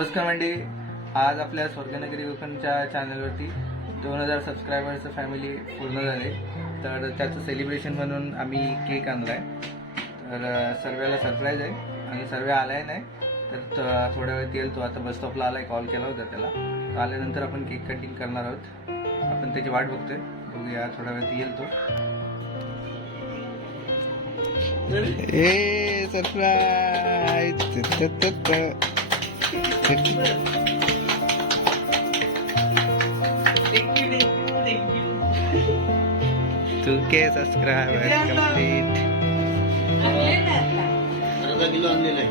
नमस्कार मंडळी. आज आपल्या स्वर्गनगरी कोकणच्या चॅनलवरती दोन हजार सबस्क्रायबर्सचं फॅमिली पूर्ण झाले. तर त्याचं सेलिब्रेशन म्हणून आम्ही केक आणला आहे तर सर्वाला सरप्राईज आहे आणि सर्व आलाय नाही. तर त- थोड्या वेळात येईल तो आता बस स्टॉपला आलाय कॉल केला होता त्याला. तो आल्यानंतर आपण केक कटिंग करणार आहोत. आपण त्याची वाट बघतोय. बघूया थोड्या वेळात येईल तो. A surprise two K subscriber complete अर्धा किलो आणलेला आहे.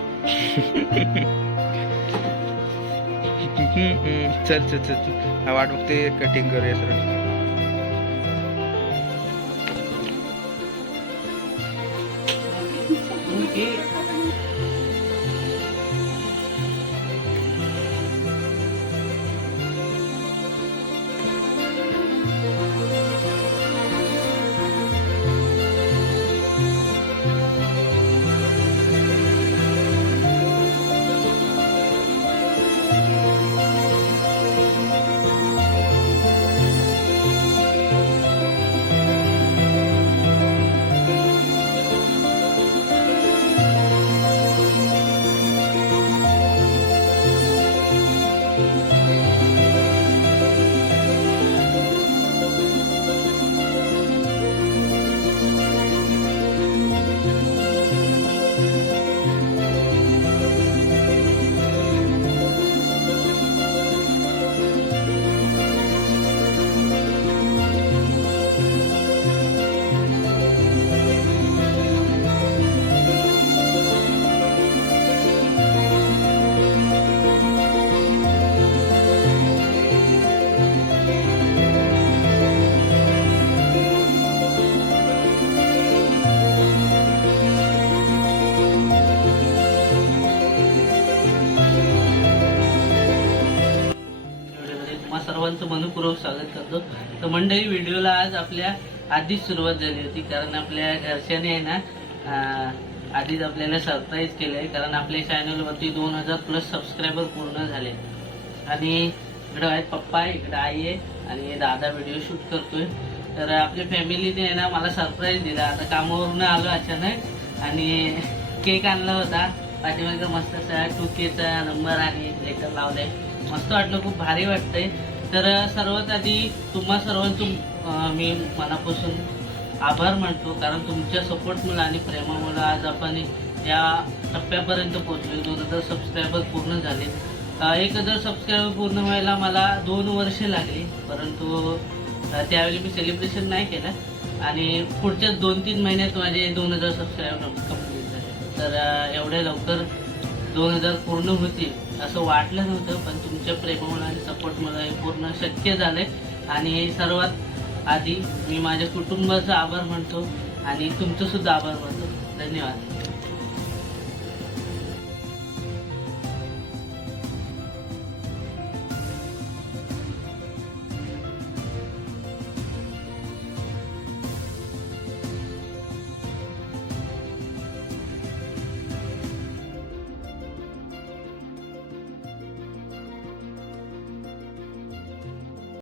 चल चल चल चल. हा वाट बघते कटिंग करूया सर मनपूर्वक स्वागत करतो. तर मंडळी व्हिडिओला आज आपल्या आधीच सुरुवात झाली होती कारण आपल्या घरच्याने आहे ना आधीच आपल्याला सरप्राईज केलं आहे कारण आपल्या चॅनलवरती दोन हजार प्लस सबस्क्रायबर पूर्ण झाले. आणि इकडं आहेत पप्पा आहे इकडं आई आहे आणि दादा व्हिडिओ शूट करतोय. तर आपल्या फॅमिलीने आहे ना मला सरप्राईज दिला. आता कामावरून आलो अचानक आणि केक आणला होता. पाठीमागे मस्त असा टू केचा नंबर आणि लेटर लावलाय. मस्त वाटलं खूप भारी वाटतंय. तर सर्वात आधी तुम्हा सर्वांचं मी मनापासून आभार मानतो. कारण तुमच्या सपोर्टमुळे आणि प्रेमामुळे आज आपण या टप्प्यापर्यंत पोहोचलो दोन हजार सबस्क्रायबर पूर्ण झाले एक हजार सबस्क्रायबर पूर्ण व्हायला मला दोन वर्ष लागली. परंतु त्यावेळी मी सेलिब्रेशन नाही केलं. आणि पुढच्या दोन तीन महिन्यात माझे दोन हजार सबस्क्रायबर कंप्लीट झाले. तर एवढ्या लवकर दोन हजार पूर्ण होतील. असं वाटलं नव्हतं पण तुमच्या प्रेमामुळे आणि सपोर्टमुळे हे पूर्ण शक्य झालंय. आणि हे सर्वात आधी मी माझ्या कुटुंबाचा आभार म्हणतो आणि तुमचं सुद्धा आभार मानतो. धन्यवाद.